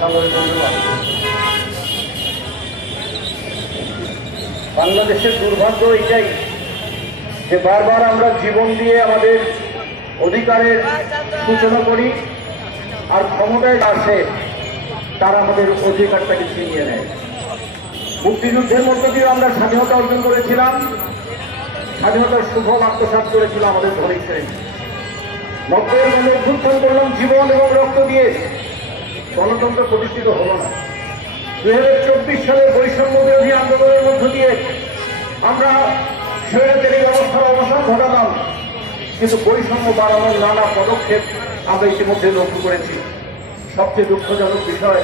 সংগ্রামী বন্ধুগণ, বাংলাদেশের দুর্ভাগ্য এটাই যে বারবার আমরা জীবন দিয়ে আমাদের অধিকারের সূচনা করি, আর ক্ষমতায় আসে তারা আমাদের অধিকারটাকে ছিনিয়ে নেয়। মুক্তিযুদ্ধের মধ্য দিয়ে আমরা স্বাধীনতা অর্জন করেছিলাম, স্বাধীনতার সুফল আত্মসাৎ করেছিল আমাদের ধনী শ্রেণী। 90-এর গণ অভ্যুত্থান করলাম জীবন এবং রক্ত দিয়ে, গণতন্ত্র প্রতিষ্ঠিত হল না। 2024 সালে বৈষম্য বিরোধী আন্দোলনের মধ্য দিয়ে আমরা স্বৈরাচারী ব্যবস্থার অবসান ঘটালাম, কিন্তু বৈষম্য বাড়ানোর নানা পদক্ষেপ আমরা ইতিমধ্যে লক্ষ্য করেছি। সবচেয়ে দুঃখজনক বিষয়,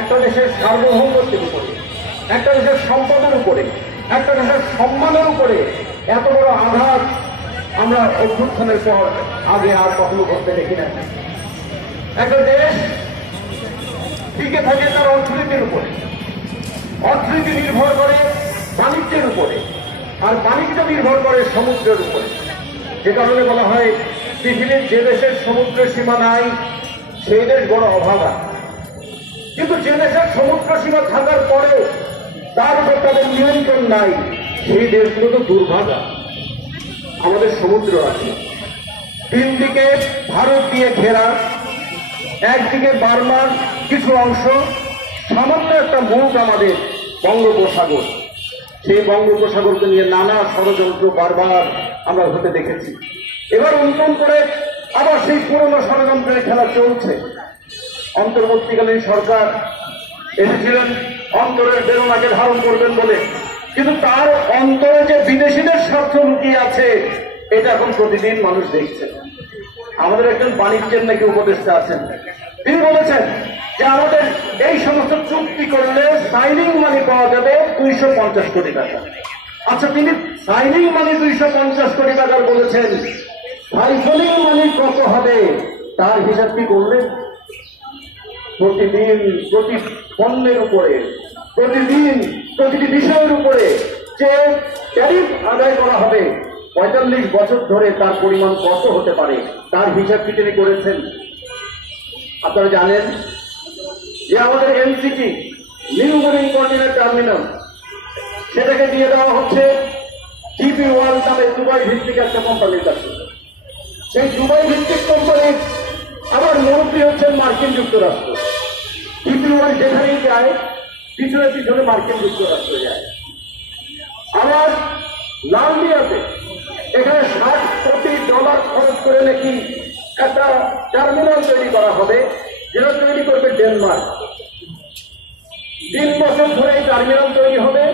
একটা দেশের সার্বভৌমত্বের উপরে, একটা দেশের সম্পদের উপরে, একটা দেশের সম্মানের উপরে এত বড় আঘাত আমরা অভ্যুত্থানের পর আগে আর কখনো ঘটতে দেখি না। একটা দেশ টিকে থাকে তার অর্থনীতির উপরে, অর্থনীতি নির্ভর করে বাণিজ্যের উপরে, আর বাণিজ্য নির্ভর করে সমুদ্রের উপরে। যে কারণে বলা হয় পৃথিবীর যে দেশের সমুদ্রের সীমা নাই সেই দেশ বড় অভাগা। কিন্তু যে দেশের সমুদ্র সীমা থাকার পরেও তার উপর তাদের নিয়ন্ত্রণ নাই সেই দেশগুলো তো দুর্ভাগা। আমাদের সমুদ্র আছে, 3 দিকে ভারত দিয়ে ঘেরা, একদিকে বার্মার কিছু অংশ, সামান্য একটা মুখ আমাদের বঙ্গোপসাগর। সেই বঙ্গোপসাগরকে নিয়ে নানা ষড়যন্ত্র বারবার আমরা হতে দেখেছি। এবার নতুন করে আবার সেই পুরনো ষড়যন্ত্রের খেলা চলছে। অন্তর্বর্তীকালীন সরকার এসেছিলেন অন্তরের বেদনাকে ধারণ করবেন বলে, কিন্তু তার অন্তরে যে বিদেশিদের স্বার্থ লুকিয়ে আছে এটা এখন প্রতিদিন মানুষ দেখছে। আমাদের একজন বাণিজ্যের নাকি উপদেষ্টা আছেন, তিনি বলেছেন যে আমাদের এই সমস্ত চুক্তি করলে সাইনিং মানি পাওয়া যাবে 250 কোটি টাকা। আচ্ছা, তিনি সাইনিং মানি 250 কোটি টাকার বলেছেন, সাইফলিং মানি কত হবে তার হিসাব কি করলেন? প্রতিদিন প্রতি পণ্যের উপরে, প্রতিদিন প্রতিটি বিষয়ের উপরে যে ট্যারিফ আদায় করা হবে 45 বছর ধরে তার পরিমাণ কত হতে পারে তার হিসাব কি তিনি করেছেন? আপনারা জানেন যে আমাদের NCT new marine container terminal, সেটাকে দিয়ে দেওয়া হচ্ছে জিপি ওয়ার্ল্ড নামে দুবাই ভিত্তিক একটা কোম্পানির কাছে। সেই দুবাই ভিত্তিক কোম্পানির আবার মন্ত্রী হচ্ছেন মার্কিন যুক্তরাষ্ট্র। জিপি ওয়ার্ল্ড যেখানেই যায় পিছনে পিছনে মার্কিন যুক্তরাষ্ট্র যায়। আবার লালমিয়াতে এখানে $60 কোটি খরচ করে নাকি একটা টার্মিনাল তৈরি করা হবে, যেটা তৈরি করবে ডেনমার্ক। 3 বছর ধরে এই টার্মিনাল তৈরি হবে,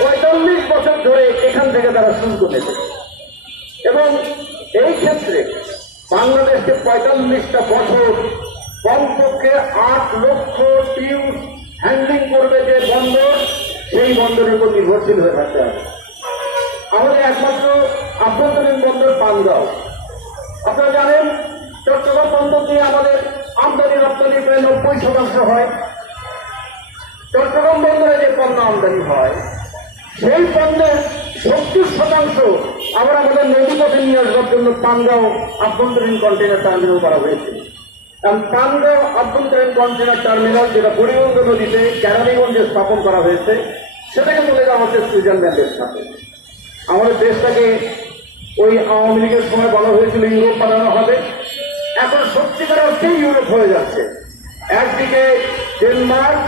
45 বছর ধরে এখান থেকে তারা শুল্ক নেবে। এবং এই ক্ষেত্রে বাংলাদেশকে 45টা বছর কমপক্ষে 8 লক্ষ টিউব হ্যান্ডলিং করবে যে বন্দর, সেই বন্দরের উপর নির্ভরশীল হয়ে থাকতে হবে। আমাদের একমাত্র আভ্যন্তরীণ বন্দর পানগাঁও। আপনারা জানেন চট্টগ্রাম বন্দর দিয়ে আমাদের আমদানি রপ্তানি প্রায় 90% হয়। চট্টগ্রাম বন্দরে যে পণ্য আমদানি হয় সেই পণ্যের 70% আবার আমাদের নদীপথে নিয়ে আসবার জন্য পানগাঁও আভ্যন্তরীণ কন্টেইনার টার্মিনাল করা হয়েছে। কারণ পানগাঁও আভ্যন্তরীণ কন্টেইনার টার্মিনাল যেটা বুড়িগঙ্গ নদীতে কেরানীগঞ্জে স্থাপন করা হয়েছে, সেটাকে চলে যাওয়া হচ্ছে সুইজারল্যান্ডের সাথে। আমাদের দেশটাকে ওই আওয়ামী লীগের সময় বলা হয়েছিল ইউরোপ বানানো হবে, এখন সত্যিকার অর্থেই ইউরোপ হয়ে যাচ্ছে। একদিকে ডেনমার্ক,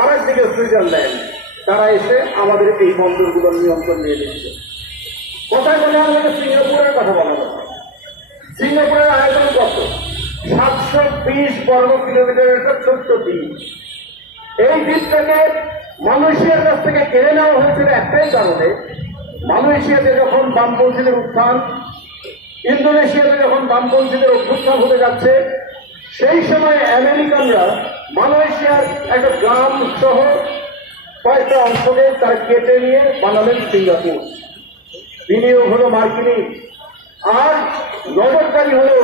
আর একদিকে সুইজারল্যান্ড, তারা এসে আমাদের এই বন্দরগুলোর নিয়ন্ত্রণ নিয়ে নিচ্ছে। কোথায় বলে আমাদের সিঙ্গাপুরের কথা বলা কথা। সিঙ্গাপুরের আয়তন কত? 720 বর্গ কিলোমিটার একটা ছোট্ট দ্বীপ। এই দ্বীপটাকে মালয়েশিয়ার কাছ থেকে কেড়ে নেওয়া হয়েছিল একটাই কারণে, মালয়েশিয়াতে যখন বামপন্থীদের উত্থান, ইন্দোনেশিয়াতে যখন বামপন্থীদের অভ্যুত্থান হতে যাচ্ছে, সেই সময় আমেরিকানরা মালয়েশিয়ার একটা গ্রাম সহ কয়েকটা অংশকে তার কেটে নিয়ে বানালেন সিঙ্গাপুর। বিনিয়োগ হলো মার্কিনী, আর নজরদারি হলো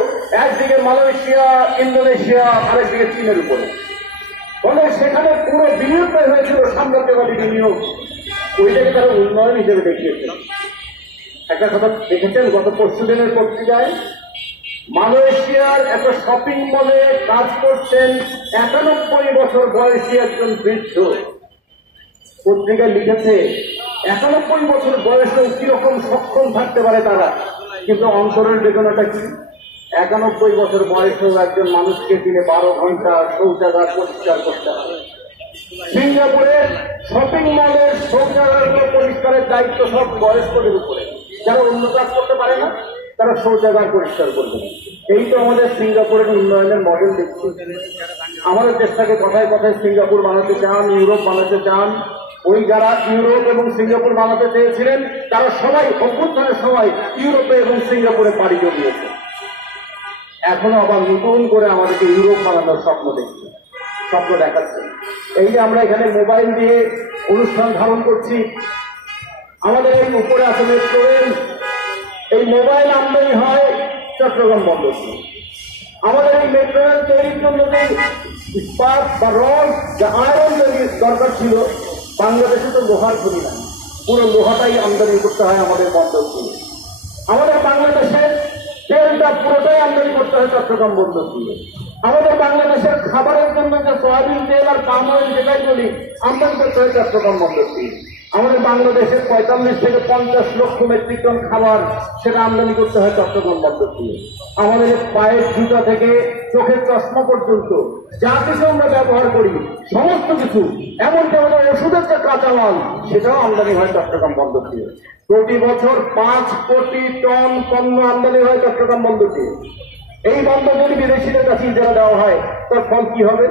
একদিকে মালয়েশিয়া, ইন্দোনেশিয়া, আরেকদিকে চীনের উপরে। ফলে সেখানে পুরো বিনিয়োগটাই হয়েছিল সাম্রাজ্যবাদী বিনিয়োগ। ওইটাকে তারা উন্নয়ন হিসেবে দেখিয়েছে। একটা কথা দেখেছেন গত পরশু দিনের পত্রিকায়, যে 20 বছর ধরে এই টার্মিনাল তৈরি হবে, 20 বছর ধরে এই টার্মিনাল তৈরি হবে, 20 বছর ধরে এই টার্মিনাল তৈরি হবে। মালয়েশিয়ার একটা শপিং মলে কাজ করছেন 91 বছর বয়সী একজন বৃদ্ধ। পত্রিকায় লিখেছে 91 বছর বয়সেও কিরকম সক্ষম থাকতে পারে তারা, কিন্তু অন্তরের বেদনাটা কি? 91 বছর বয়সেও একজন মানুষকে দিনে 12 ঘন্টা শৌচাগার পরিষ্কার করতে হবে। সিঙ্গাপুরের শপিং মলের শৌচাগারগুলো পরিষ্কারের দায়িত্ব সব বয়স্কদের উপরে, যারা অন্য কাজ করতে পারে না তারা শৌচাগার পরিষ্কার করবে। এই তো আমাদের সিঙ্গাপুরের উন্নয়নের মডেল দেখছি। আমাদের দেশটাকে কথায় কথায় সিঙ্গাপুর বানাতে চান, ইউরোপ বানাতে চান। ওই যারা ইউরোপ এবং সিঙ্গাপুর বানাতে চেয়েছিলেন তারা সবাই অভ্যুত্থানের সময় ইউরোপে এবং সিঙ্গাপুরে পাড়ি জমিয়েছে। এখনো আবার নতুন করে আমাদেরকে ইউরোপ বানানোর স্বপ্ন দেখাচ্ছে। এই যে আমরা এখানে মোবাইল দিয়ে অনুষ্ঠান ধারণ করছি, আমাদের এই উপরে আছে মেট্রো রেল, এই মোবাইল আমদানি হয় চট্টগ্রাম বন্দর থেকে। আমাদের এই মেট্রো রেল তৈরির জন্য যে ইস্পাত বা রড যা আয়রন তৈরির দরকার ছিল, বাংলাদেশে তো লোহার খনি নাই, পুরো লোহাটাই আমদানি করতে হয় আমাদের বন্দর থেকে। আমাদের বাংলাদেশের তেলটা পুরোটাই আমদানি করতে হয় চট্টগ্রাম বন্দর থেকে। আমাদের বাংলাদেশের খাবারের জন্য যে সয়াবিন তেল আর পাম অয়েল যেটাই বলি আমদানি করতে হয় চট্টগ্রাম বন্দর থেকে। আমাদের বাংলাদেশের 45 থেকে 50 লক্ষ মেট্রিক টন খাবার সেটা আমদানি করতে হয় চট্টগ্রাম বন্দর থেকে। আমাদের পায়ের জুতা থেকে চোখের চশমা পর্যন্ত যা কিছু আমরা ব্যবহার করি সমস্ত কিছু, এমনকি আমাদের ওষুধের যে কাঁচামাল সেটাও আমদানি হয় চট্টগ্রাম বন্দর থেকে। প্রতি বছর 5 কোটি টন পণ্য আমদানি হয় চট্টগ্রাম বন্দর থেকে। এই বন্দর যদি বিদেশিদের কাছে ইজারা দেওয়া হয় তার ফল কি হবে?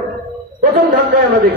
প্রথম ধাক্কায় আমরা দেখেছি